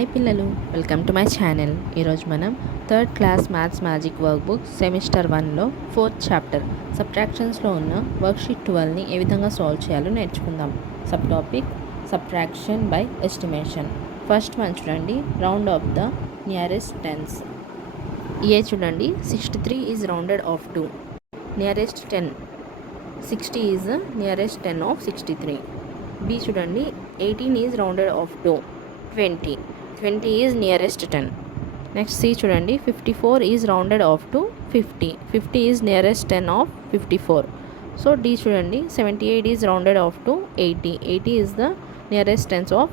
Hi పిల్లలు, welcome to my channel. ఈరోజు మనం third class maths magic work book semester 1లో 4th చాప్టర్ సబ్ట్రాక్షన్స్లో ఉన్న వర్క్షీట్ 12ని ఏ విధంగా సాల్వ్ చేయాలో నేర్చుకుందాం. Sub topic subtraction by estimation. First one చూడండి, round off the nearest tens. A చూడండి, 63 is rounded off to nearest 10. 60 is nearest 10 of 63. B చూడండి, 18 is rounded off to 20. 20 is nearest 10. Next C చూడండి, 54 is rounded off to 50. 50 is nearest 10 of 54. So D చూడండి, 78 is rounded off to 80. 80 is the nearest tens of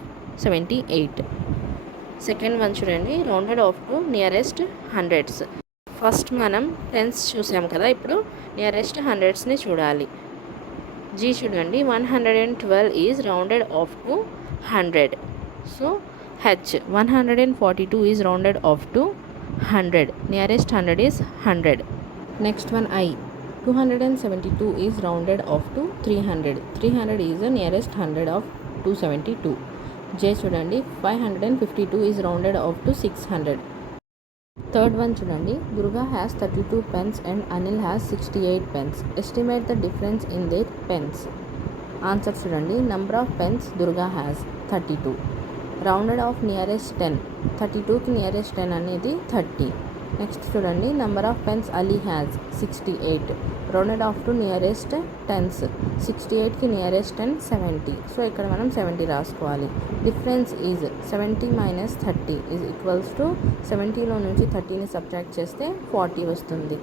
78. Second one చూడండి, rounded off to nearest hundreds. First మనం tense చూసాం కదా, ఇప్పుడు nearest హండ్రెడ్స్ని చూడాలి. G చూడండి, 112 is rounded off to 100. So H 142 is rounded off to 100. Nearest 100 is 100. Next one I 272 is rounded off to 300. 300 is the nearest 100 of 272. J చూడండి, 552 is rounded off to 600. Third one చూడండి, Durga has 32 pens and Anil has 68 pens. Estimate the difference in their pens. Answer చూడండి, number of pens Durga has 32. Rounded off nearest 10. 32కి nearest 10 అనేది 30. Next చూడండి, number of pens Ali has 68. Rounded off to nearest tens. 68కి nearest 10 70. So ఇక్కడ మనం 70 రాసుకోవాలి. Difference is 70 minus 30 is equals to 70లో నుంచి 30ని సబ్ట్రాక్ట్ చేస్తే 40 వస్తుంది.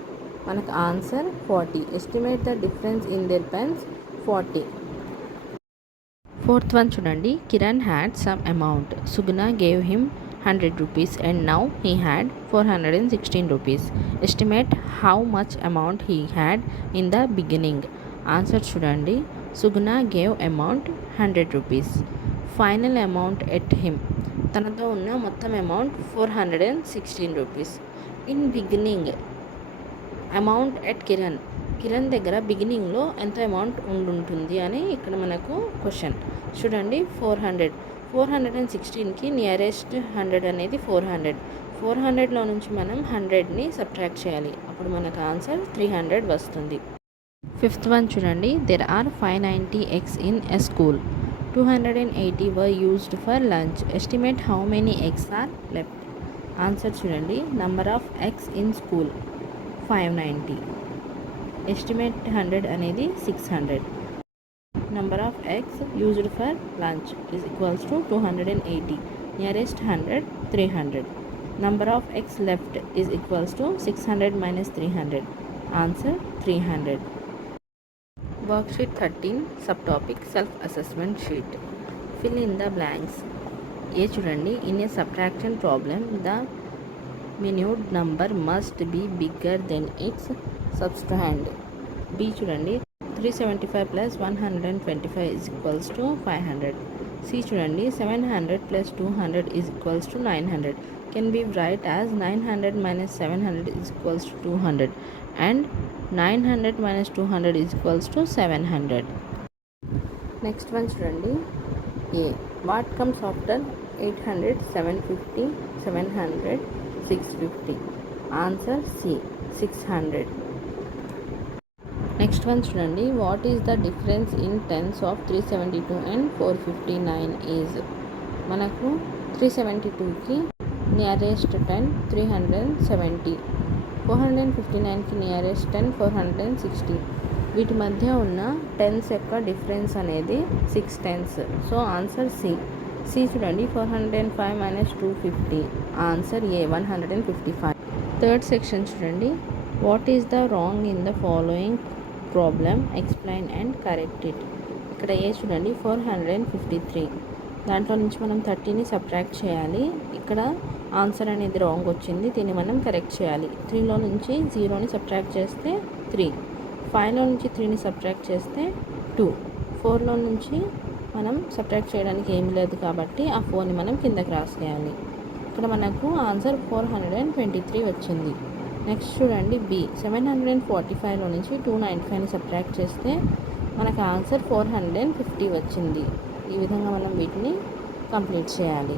మనకు answer 40. Estimate the difference in their pens 40. Fourth one చూడండి, Kiran had some amount. Sugna gave him 100 rupees and now he had 416 rupees. Estimate how much amount he had in the beginning. Answer చూడండి, Sugna gave amount 100 rupees. Final amount at him. తనతో ఉన్న మొత్తం amount 416 rupees. In beginning amount at Kiran దగ్గర బిగినింగ్లో ఎంత amount ఉండుంటుంది అని ఇక్కడ మనకు క్వశ్చన్. చూడండి, 416కి నియరెస్ట్ 100 అనేది 400. 400లో నుంచి మనం 100ని సబ్ట్రాక్ట్ చేయాలి. అప్పుడు మనకు ఆన్సర్ 300 వస్తుంది. ఫిఫ్త్ వన్ చూడండి, there are 590 eggs in a school. 280 were used for lunch. Estimate how many eggs are left. Answer చూడండి, number of eggs in school 590. Estimate 100 అనేది 600. Number of eggs used for lunch is equals to 280. Nearest 100 300. Number of eggs left is equals to 600 minus 300. Answer 300. Worksheet 13 subtopic self assessment sheet. Fill in the blanks. A చూడండి, in a subtraction problem the minute number must be bigger than its subtrahend. B చూడండి, 375 plus 125 is equals to 500. C చూడండి, 700 plus 200 is equals to 900. Can be write as 900 minus 700 is equals to 200 and 900 minus 200 is equals to 700. Next one చూడండి, A. What comes after 800, 750, 700, 650? Answer C. 600. Next one చూడండి, what is the difference in tens of 372 and 459 is. మనకు 372కి nearest 10 370. 459కి nearest 10 460. వీటి మధ్య ఉన్న tense యొక్క difference అనేది 6 tense. So answer C. చూడండి, 405 minus 250. Answer A 155. Third section చూడండి, what is the wrong in the following problem, explain and correct it. ఇక్కడ A చూడండి, 453. దాంట్లో నుంచి మనం 30ని సబ్ట్రాక్ట్ చేయాలి. ఇక్కడ ఆన్సర్ అనేది రాంగ్ వచ్చింది, దీన్ని మనం కరెక్ట్ చేయాలి. 3లో నుంచి 0ని సబ్ట్రాక్ట్ చేస్తే 3. 5లో నుంచి 3ని సబ్ట్రాక్ట్ చేస్తే 2. 4లో నుంచి మనం సబ్ట్రాక్ట్ చేయడానికి ఏమీ లేదు కాబట్టి ఆ 4ని మనం కిందకి రాసేయాలి. ఇక్కడ మనకు ఆన్సర్ 423 వచ్చింది. నెక్స్ట్ చూడండి, బి 745లో నుంచి 295ని సబ్ట్రాక్ట్ చేస్తే మనకు ఆన్సర్ 450 వచ్చింది. ఈ విధంగా మనం వీటిని కంప్లీట్ చేయాలి.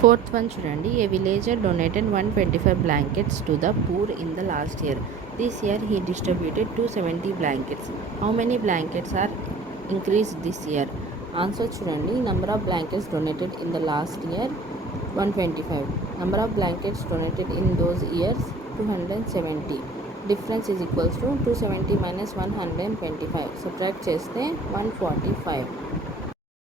ఫోర్త్ వన్ చూడండి. ఏ villager donated 125 blankets to the poor in the last year. This year he distributed 270 blankets. How many blankets are increased this year? Answer చూడండి. Number of blankets donated in the last year 125. Number of blankets donated in those years 270. Difference is equals to 270 minus 125. Subtract చేస్తే 145.